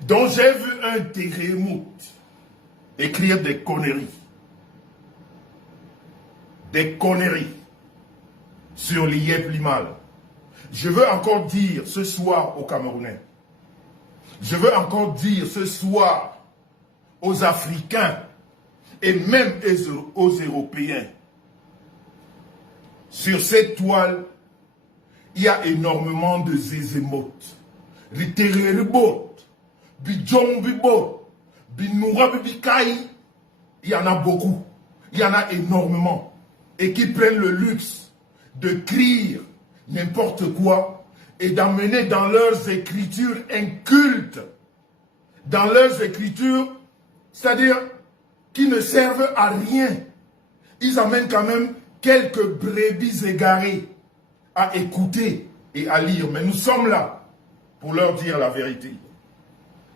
Donc j'ai vu un Térémout écrire des conneries. Des conneries sur l'IEP Limal. Je veux encore dire ce soir aux Camerounais. Je veux encore dire ce soir aux Africains et même aux Européens. Sur cette toile, il y a énormément de zézémotes. Ritereribot, Bidjombibo, Binourabibikai. Il y en a beaucoup. Il y en a énormément. Et qui prennent le luxe de crier n'importe quoi et d'amener dans leurs écritures un culte. Dans leurs écritures, c'est-à-dire qui ne servent à rien. Ils amènent quand même quelques brebis égarées à écouter et à lire. Mais nous sommes là pour leur dire la vérité.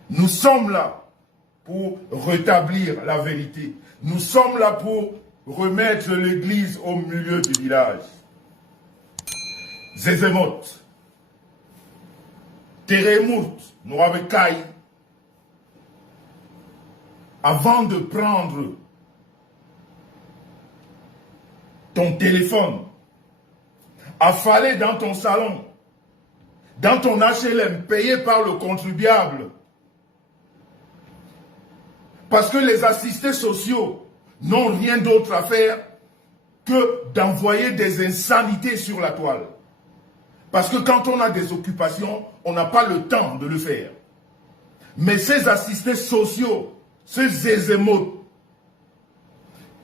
Nous sommes là pour rétablir la vérité. Nous sommes là pour remettre l'église au milieu du village. Zézémot, Térémout, Nourabekai, avant de prendre ton téléphone, affaler dans ton salon, dans ton HLM, payé par le contribuable, parce que les assistés sociaux n'ont rien d'autre à faire que d'envoyer des insanités sur la toile. Parce que quand on a des occupations, on n'a pas le temps de le faire. Mais ces assistés sociaux, ces zézémots,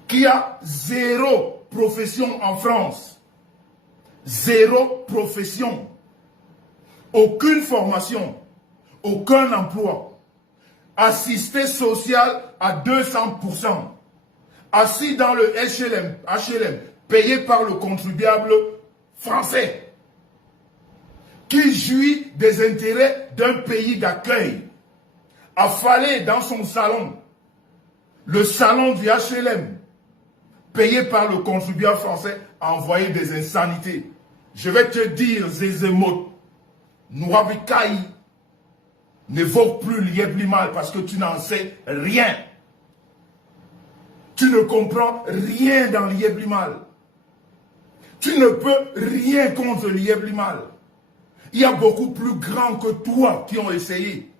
qui a zéro profession en France, zéro profession, aucune formation, aucun emploi, assisté social à 200%, assis dans le HLM, payé par le contribuable français, qui jouit des intérêts d'un pays d'accueil, affalé dans son salon, le salon du HLM, payé par le contribuable français, a envoyé des insanités. Je vais te dire, Zézémot, Nourabikai n'évoque plus l'IEP Limal parce que tu n'en sais rien. Tu ne comprends rien dans l'IEP Limal. Tu ne peux rien contre l'IEP Limal. Il y a beaucoup plus grands que toi qui ont essayé.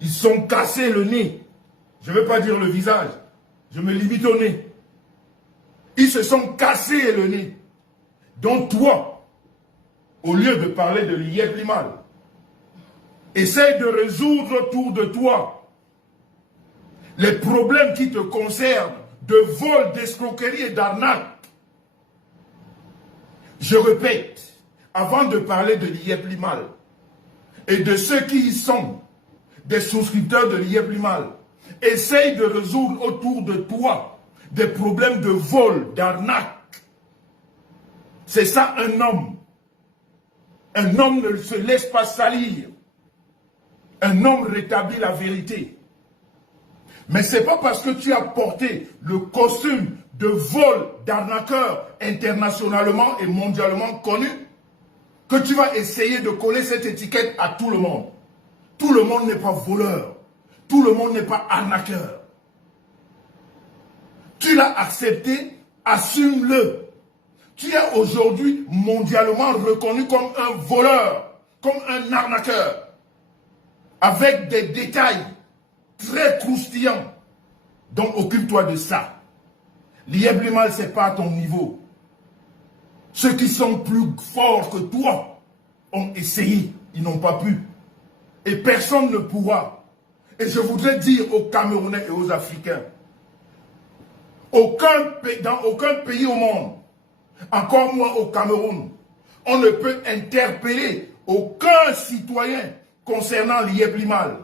Ils sont cassés le nez. Je ne veux pas dire le visage. Je me limite au nez. Ils se sont cassés le nez. Donc toi, au lieu de parler de l'IEP Limal, essaye de résoudre autour de toi les problèmes qui te concernent de vol, d'escroquerie et d'arnaque. Je répète, avant de parler de l'IEP Limal et de ceux qui y sont des souscripteurs de l'IEP Limal, essaye de résoudre autour de toi des problèmes de vol, d'arnaque. C'est ça un homme. Un homme ne se laisse pas salir. Un homme rétablit la vérité. Mais ce n'est pas parce que tu as porté le costume de vol d'arnaqueur internationalement et mondialement connu que tu vas essayer de coller cette étiquette à tout le monde. Tout le monde n'est pas voleur. Tout le monde n'est pas arnaqueur. Tu l'as accepté, assume-le. Tu es aujourd'hui mondialement reconnu comme un voleur, comme un arnaqueur, avec des détails très croustillants. Donc occupe-toi de ça. L'IEP Limal, ce n'est pas à ton niveau. Ceux qui sont plus forts que toi ont essayé, ils n'ont pas pu. Et personne ne pourra. Et je voudrais dire aux Camerounais et aux Africains, dans aucun pays au monde, encore moins au Cameroun, on ne peut interpeller aucun citoyen concernant l'IEP Limal.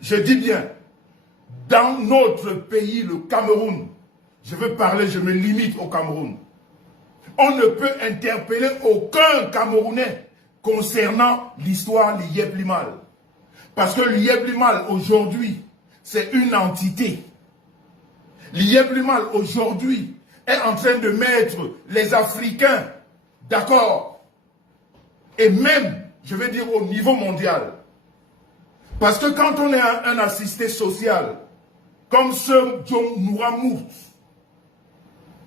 Je dis bien, dans notre pays, le Cameroun, je veux parler, je me limite au Cameroun, on ne peut interpeller aucun Camerounais concernant l'histoire de l'IEP Limal. Parce que l'IEP Limal, aujourd'hui, c'est une entité. L'IEP Limal, aujourd'hui, est en train de mettre les Africains d'accord. Et même, je vais dire au niveau mondial, Parce que quand on est un assisté social, comme ce John Nouramout,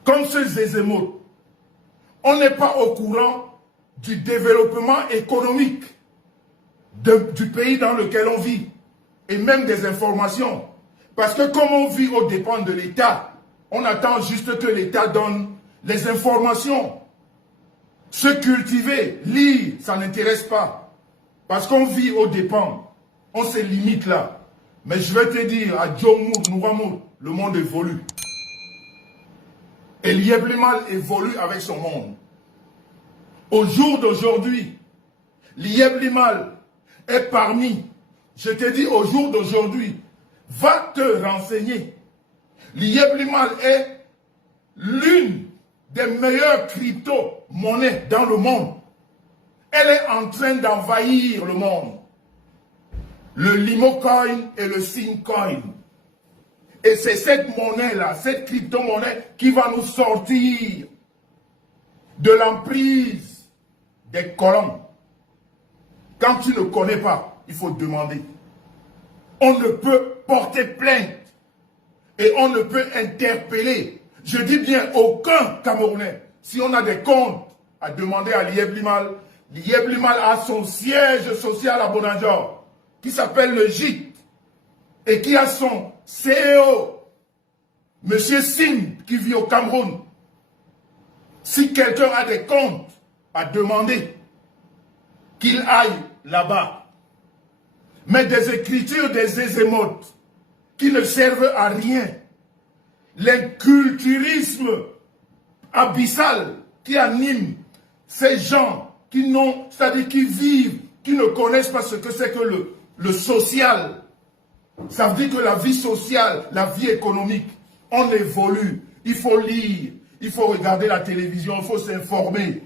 comme ce Zezemot, on n'est pas au courant du développement économique du pays dans lequel on vit, et même des informations. Parce que comme on vit aux dépens de l'État, on attend juste que l'État donne les informations. Se cultiver, lire, ça n'intéresse pas. Parce qu'on vit aux dépens. On se limite là. Mais je vais te dire, à Djommour, Nouramour, le monde évolue. Et Liyeblimal évolue avec son monde. Au jour d'aujourd'hui, Liyeblimal est parmi, je te dis au jour d'aujourd'hui, va te renseigner. Liyeblimal est l'une des meilleures crypto-monnaies dans le monde. Elle est en train d'envahir le monde. Le Limocoin et le Simcoin. Et c'est cette monnaie-là, cette crypto-monnaie qui va nous sortir de l'emprise des colons. Quand tu ne connais pas, il faut demander. On ne peut porter plainte et on ne peut interpeller. Je dis bien aucun Camerounais. Si on a des comptes à demander à Liyeblimal, Liyeblimal a son siège social à Bonadjor, qui s'appelle le GIT, et qui a son CEO, M. Sim, qui vit au Cameroun. Si quelqu'un a des comptes à demander, qu'il aille là-bas. Mais des écritures des Zezémotes qui ne servent à rien. L'inculturisme abyssal qui anime ces gens qui n'ont, c'est-à-dire qui vivent, qui ne connaissent pas ce que c'est que le social. Ça veut dire que la vie sociale, la vie économique, on évolue. Il faut lire, il faut regarder la télévision, il faut s'informer.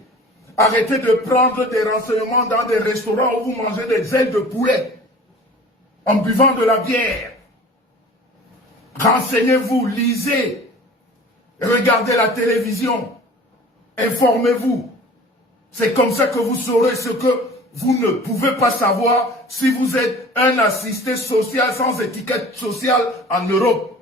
Arrêtez de prendre des renseignements dans des restaurants où vous mangez des ailes de poulet en buvant de la bière. Renseignez-vous, lisez, regardez la télévision, informez-vous. C'est comme ça que vous saurez ce que vous ne pouvez pas savoir si vous êtes un assisté social sans étiquette sociale en Europe.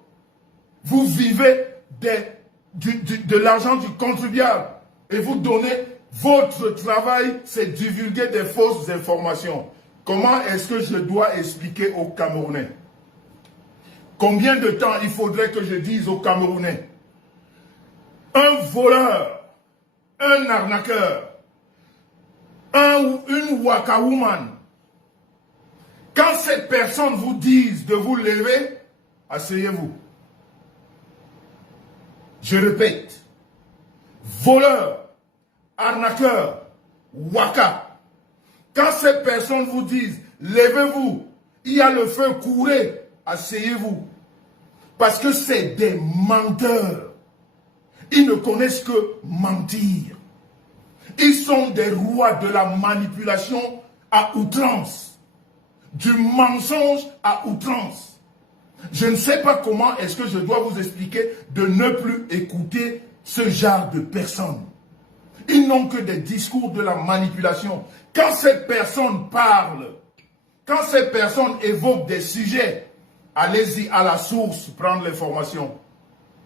Vous vivez de l'argent du contribuable et vous donnez votre travail, c'est divulguer des fausses informations. Comment est-ce que je dois expliquer aux Camerounais? Combien de temps il faudrait que je dise aux Camerounais? Un voleur, un arnaqueur, une waka woman, quand cette personne vous dise de vous lever, asseyez-vous. Je répète, voleur, arnaqueur, waka, quand ces personnes vous disent, levez-vous, il y a le feu, courez, asseyez-vous. Parce que c'est des menteurs. Ils ne connaissent que mentir. Ils sont des rois de la manipulation à outrance. Du mensonge à outrance. Je ne sais pas comment est-ce que je dois vous expliquer de ne plus écouter ce genre de personnes. Ils n'ont que des discours de la manipulation. Quand ces personnes parlent, quand ces personnes évoquent des sujets, allez-y à la source prendre l'information.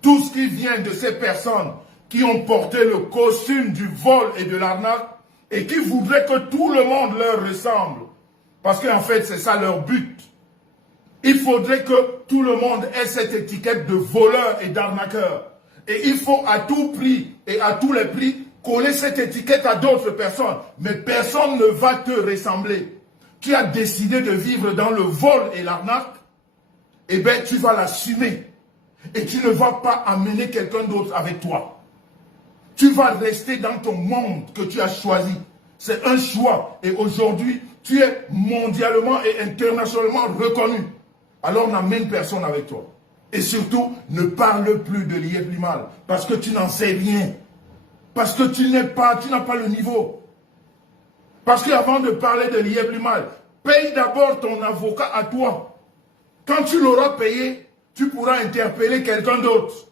Tout ce qui vient de ces personnes qui ont porté le costume du vol et de l'arnaque et qui voudraient que tout le monde leur ressemble. Parce qu'en fait, c'est ça leur but. Il faudrait que tout le monde ait cette étiquette de voleur et d'arnaqueur. Et il faut à tout prix et à tous les prix coller cette étiquette à d'autres personnes. Mais personne ne va te ressembler. Tu as décidé de vivre dans le vol et l'arnaque, eh bien tu vas l'assumer. Et tu ne vas pas amener quelqu'un d'autre avec toi. Tu vas rester dans ton monde que tu as choisi. C'est un choix. Et aujourd'hui, tu es mondialement et internationalement reconnu. Alors n'amène personne avec toi. Et surtout, ne parle plus de Liyeblimal. Parce que tu n'en sais rien. Parce que tu n'as pas le niveau. Parce qu'avant de parler de Liyeblimal, paye d'abord ton avocat à toi. Quand tu l'auras payé, tu pourras interpeller quelqu'un d'autre.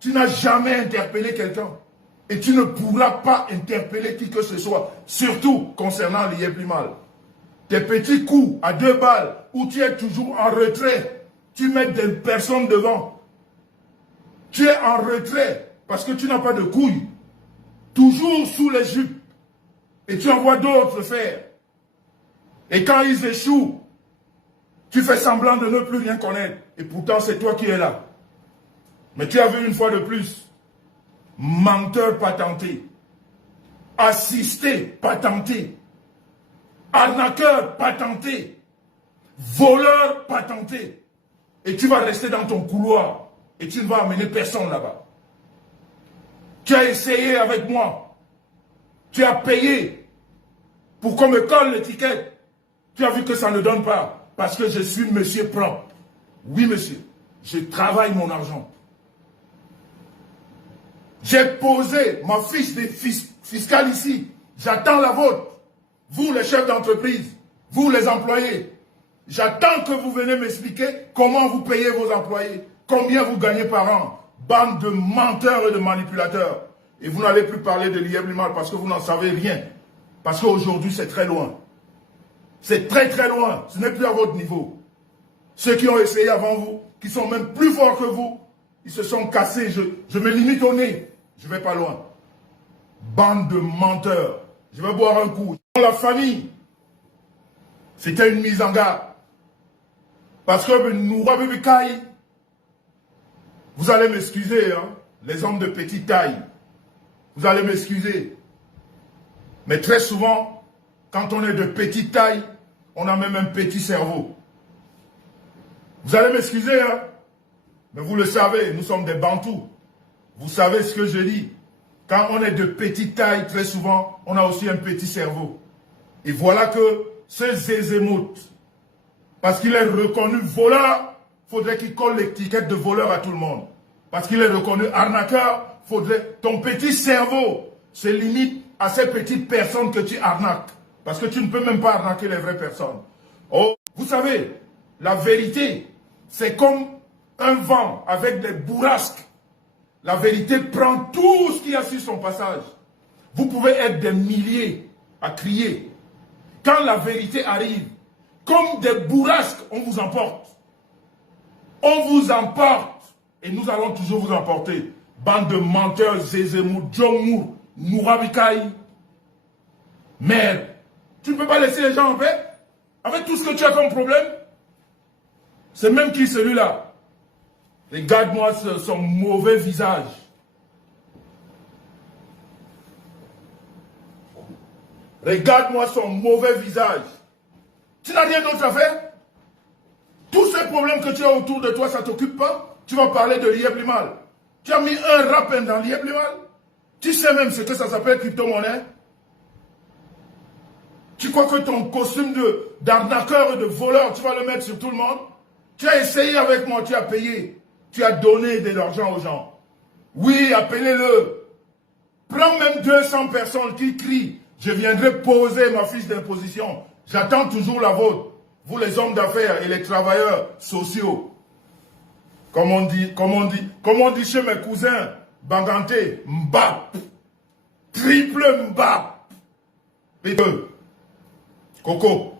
Tu n'as jamais interpellé quelqu'un. Et tu ne pourras pas interpeller qui que ce soit. Surtout concernant Liyeblimal. tes petits coups à 2 balles, où tu es toujours en retrait, tu mets des personnes devant. Tu es en retrait parce que tu n'as pas de couilles. Toujours sous les jupes. Et tu envoies d'autres faire. Et quand ils échouent, tu fais semblant de ne plus rien connaître. Et pourtant, c'est toi qui es là. Mais tu as vu une fois de plus. Menteur patenté. Assisté patenté. Arnaqueur patenté. Voleur patenté. Et tu vas rester dans ton couloir. Et tu ne vas amener personne là-bas. Tu as essayé avec moi. Tu as payé pour qu'on me colle l'étiquette. Tu as vu que ça ne donne pas. Parce que je suis monsieur propre. Oui, monsieur. Je travaille mon argent. J'ai posé ma fiche fiscale ici. J'attends la vôtre. Vous, les chefs d'entreprise. Vous, les employés. J'attends que vous venez m'expliquer comment vous payez vos employés. Combien vous gagnez par an. Bande de menteurs et de manipulateurs. Et vous n'allez plus parler de l'IEBLIMAL parce que vous n'en savez rien. Parce qu'aujourd'hui, c'est très loin. C'est très très loin. Ce n'est plus à votre niveau. Ceux qui ont essayé avant vous, qui sont même plus forts que vous, ils se sont cassés. Je me limite au nez. Je ne vais pas loin. Bande de menteurs. Je vais boire un coup. Dans la famille, c'était une mise en garde. Parce que nous, vous allez m'excuser, hein, les hommes de petite taille. Vous allez m'excuser. Mais très souvent, quand on est de petite taille, on a même un petit cerveau. Vous allez m'excuser, hein? Mais vous le savez, nous sommes des Bantous. Vous savez ce que je dis. Quand on est de petite taille, très souvent, on a aussi un petit cerveau. Et voilà que ce Zézémout, parce qu'il est reconnu voleur, faudrait qu'il colle l'étiquette de voleur à tout le monde. Parce qu'il est reconnu arnaqueur, faudrait ton petit cerveau se limite à ces petites personnes que tu arnaques. Parce que tu ne peux même pas arnaquer les vraies personnes. Oh, vous savez, la vérité, c'est comme un vent avec des bourrasques. La vérité prend tout ce qu'il y a sur son passage. Vous pouvez être des milliers à crier. Quand la vérité arrive, comme des bourrasques, on vous emporte. On vous emporte. Et nous allons toujours vous emporter. Bande de menteurs, Zézémou, Djongmou, Nourabikai. Merde. Tu ne peux pas laisser les gens en paix? Avec tout ce que tu as comme problème? C'est même qui celui-là? Regarde-moi son mauvais visage. Regarde-moi son mauvais visage. Tu n'as rien d'autre à faire? Tous ces problèmes que tu as autour de toi, ça ne t'occupe pas? Tu vas parler de l'IEBLIMAL. Tu as mis un rappel dans l'IEBLIMAL? Tu sais même ce que ça s'appelle crypto-monnaie? Tu crois que ton costume d'arnaqueur et de voleur, tu vas le mettre sur tout le monde? Tu as essayé avec moi, tu as payé. Tu as donné de l'argent aux gens. Oui, appelez-le. Prends même 200 personnes qui crient. Je viendrai poser ma fiche d'imposition. J'attends toujours la vôtre. Vous les hommes d'affaires et les travailleurs sociaux. Comme on dit chez mes cousins, Banganté, Mbap. Triple Mbap. Et deux. Coco,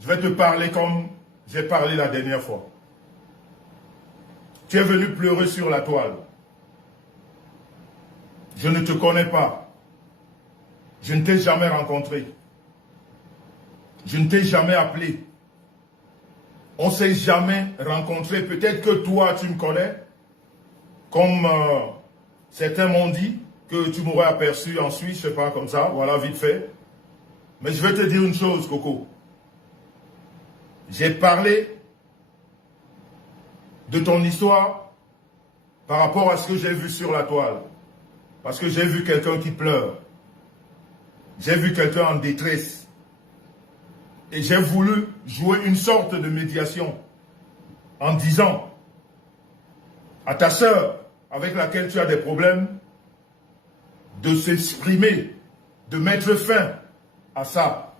je vais te parler comme j'ai parlé la dernière fois. Tu es venu pleurer sur la toile. Je ne te connais pas. Je ne t'ai jamais rencontré. Je ne t'ai jamais appelé. On ne s'est jamais rencontré. Peut-être que toi, tu me connais. Comme certains m'ont dit que tu m'aurais aperçu en Suisse, je ne sais pas, comme ça, voilà, vite fait. Mais je vais te dire une chose, Coco. J'ai parlé de ton histoire par rapport à ce que j'ai vu sur la toile. Parce que j'ai vu quelqu'un qui pleure. J'ai vu quelqu'un en détresse. Et j'ai voulu jouer une sorte de médiation en disant à ta sœur avec laquelle tu as des problèmes de s'exprimer, de mettre fin à ça.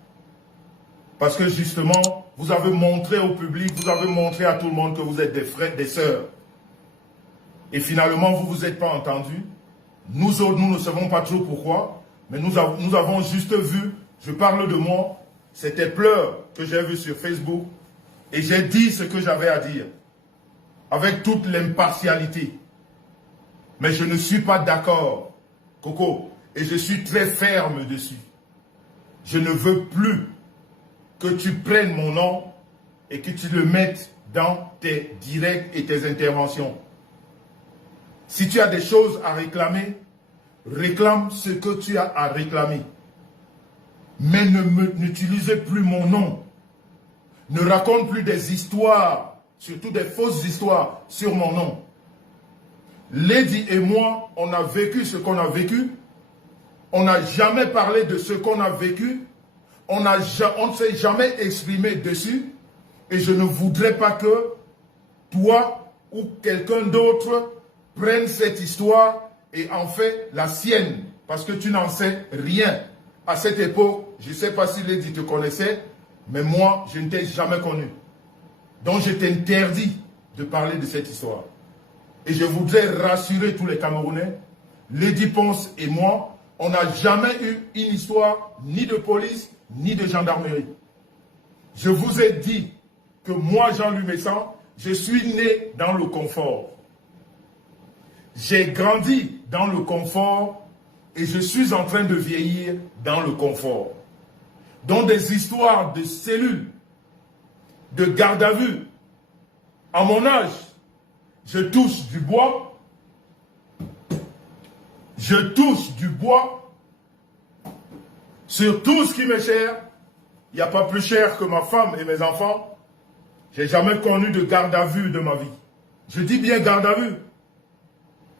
Parce que justement, vous avez montré au public, vous avez montré à tout le monde que vous êtes des frères, des sœurs. Et finalement, vous ne vous êtes pas entendus. Nous autres, nous ne savons pas trop pourquoi, mais nous avons juste vu, je parle de moi, c'était Pleurs que j'ai vu sur Facebook et j'ai dit ce que j'avais à dire avec toute l'impartialité. Mais je ne suis pas d'accord, Coco, et je suis très ferme dessus. Je ne veux plus que tu prennes mon nom et que tu le mettes dans tes directs et tes interventions. Si tu as des choses à réclamer, réclame ce que tu as à réclamer. Mais n'utilisez plus mon nom. Ne raconte plus des histoires, surtout des fausses histoires sur mon nom. Lady et moi, on a vécu ce qu'on a vécu. On n'a jamais parlé de ce qu'on a vécu. On ne s'est jamais exprimé dessus. Et je ne voudrais pas que toi ou quelqu'un d'autre prenne cette histoire et en fait la sienne. Parce que tu n'en sais rien. À cette époque, je ne sais pas si Lady te connaissait, mais moi, je ne t'ai jamais connu. Donc je t'interdis de parler de cette histoire. Et je voudrais rassurer tous les Camerounais, Lady Ponce et moi, on n'a jamais eu une histoire ni de police, ni de gendarmerie. Je vous ai dit que moi, Jean-Louis Messant, je suis né dans le confort. J'ai grandi dans le confort et je suis en train de vieillir dans le confort. Donc des histoires de cellules, de garde à vue. À mon âge, je touche du bois. Je touche du bois. Sur tout ce qui m'est cher, il n'y a pas plus cher que ma femme et mes enfants. Je n'ai jamais connu de garde à vue de ma vie. Je dis bien garde à vue.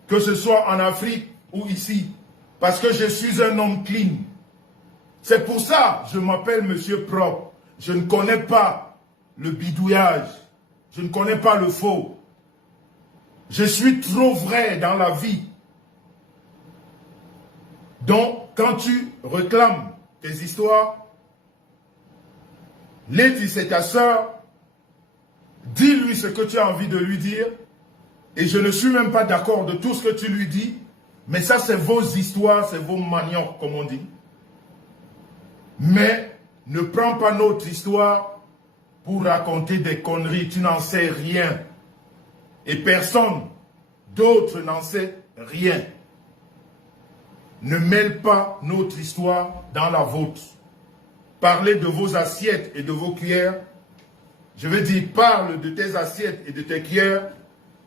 Que ce soit en Afrique ou ici. Parce que je suis un homme clean. C'est pour ça que je m'appelle Monsieur Propre. Je ne connais pas le bidouillage. Je ne connais pas le faux. Je suis trop vrai dans la vie. Donc, quand tu réclames tes histoires, Lady, c'est ta soeur, dis-lui ce que tu as envie de lui dire. Et je ne suis même pas d'accord de tout ce que tu lui dis. Mais ça, c'est vos histoires, c'est vos maniocs, comme on dit. Mais ne prends pas notre histoire pour raconter des conneries. Tu n'en sais rien. Et personne d'autre n'en sait rien. Ne mêle pas notre histoire dans la vôtre. Parlez de vos assiettes et de vos cuillères. Je veux dire, parle de tes assiettes et de tes cuillères,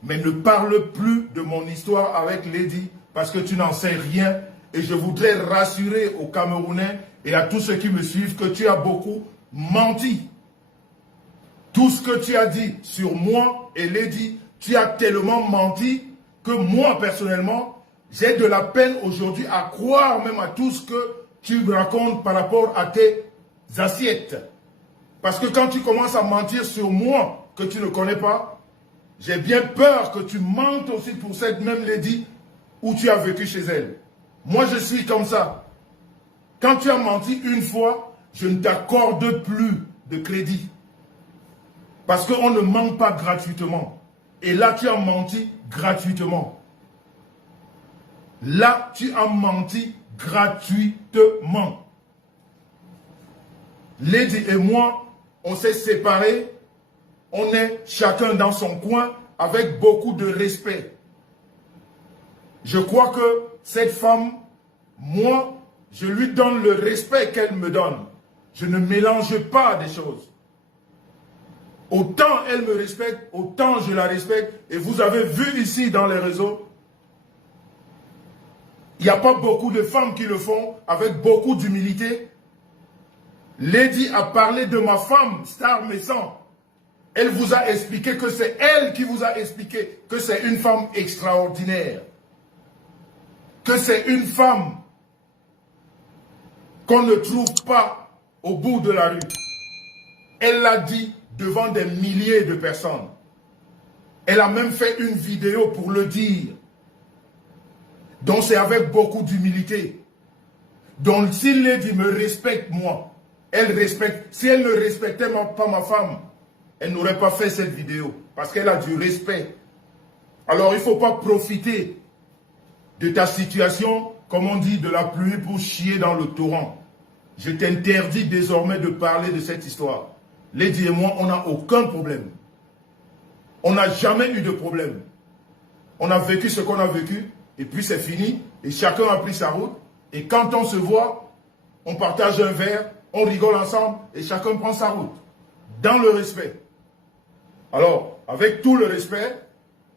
mais ne parle plus de mon histoire avec Lady, parce que tu n'en sais rien. Et je voudrais rassurer aux Camerounais et à tous ceux qui me suivent que tu as beaucoup menti. Tout ce que tu as dit sur moi et Lady, tu as tellement menti que moi, personnellement, j'ai de la peine aujourd'hui à croire même à tout ce que tu racontes par rapport à tes assiettes. Parce que quand tu commences à mentir sur moi, que tu ne connais pas, j'ai bien peur que tu mentes aussi pour cette même Lady où tu as vécu chez elle. Moi, je suis comme ça. Quand tu as menti une fois, je ne t'accorde plus de crédit. Parce qu'on ne ment pas gratuitement. Et là, tu as menti gratuitement. Là, tu as menti gratuitement. Lady et moi, on s'est séparés. On est chacun dans son coin avec beaucoup de respect. Je crois que cette femme, moi, je lui donne le respect qu'elle me donne. Je ne mélange pas des choses. Autant elle me respecte, autant je la respecte. Et vous avez vu ici dans les réseaux, il n'y a pas beaucoup de femmes qui le font avec beaucoup d'humilité. Lady a parlé de ma femme, Star Messant. Elle vous a expliqué que c'est elle qui vous a expliqué que c'est une femme extraordinaire. Que c'est une femme qu'on ne trouve pas au bout de la rue. Elle l'a dit devant des milliers de personnes. Elle a même fait une vidéo pour le dire. Donc c'est avec beaucoup d'humilité. Donc si Lady me respecte moi, elle respecte. Si elle ne respectait pas ma femme, elle n'aurait pas fait cette vidéo. Parce qu'elle a du respect. Alors il ne faut pas profiter de ta situation, comme on dit, de la pluie pour chier dans le torrent. je t'interdis désormais de parler de cette histoire. Lady et moi, on n'a aucun problème. On n'a jamais eu de problème. On a vécu ce qu'on a vécu, et puis c'est fini, et chacun a pris sa route. Et quand on se voit, on partage un verre, on rigole ensemble, et chacun prend sa route. Dans le respect. Alors, avec tout le respect,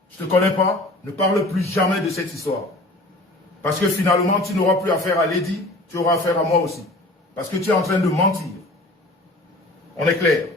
je ne te connais pas, ne parle plus jamais de cette histoire. Parce que finalement, tu n'auras plus affaire à Lady, tu auras affaire à moi aussi. Parce que tu es en train de mentir. On est clair.